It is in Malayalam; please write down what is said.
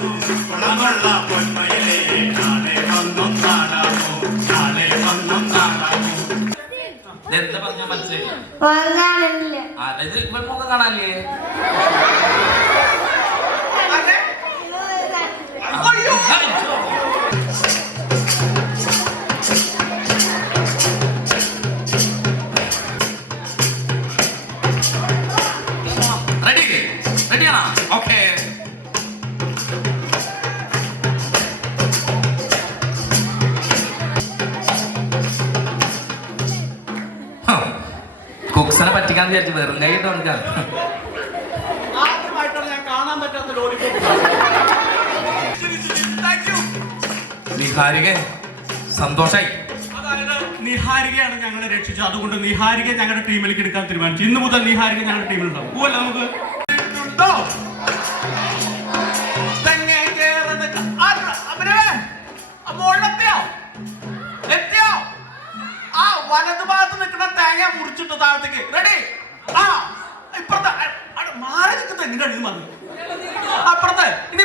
പണമുള്ള പൊന്മയിലേ നാളെ വന്നും നാടാമോ നാളെ വന്നും നാടാമോ എന്താ പറഞ്ഞ മനസ്സിലായില്ല ആരുടെ മുഖം കാണാല്ലേ ready ready okay. കൈ വിചാരിച്ചു വെറും ലോലിപോപ്പ് താങ്ക് നിഹാരിക സന്തോഷായി. നിഹാരികയാണ് ഞങ്ങളെ രക്ഷിച്ചത്. അതുകൊണ്ട് നിഹാരിക ഞങ്ങളുടെ ടീമിലേക്ക് എടുക്കാൻ തീരുമാനിച്ചു. ഇന്ന് മുതൽ നിഹാരിക ഞങ്ങളുടെ ടീമിലുണ്ടാവും പോവല്ല നമുക്ക്? വലതു ഭാഗത്ത് നിൽക്കുന്ന തേങ്ങ മുറിച്ചിട്ട് താഴത്തേക്ക്. റെഡി ആ ഇപ്പുറത്തെ മാറി നിൽക്കുന്ന വന്നത് അപ്പുറത്തെ ഇനി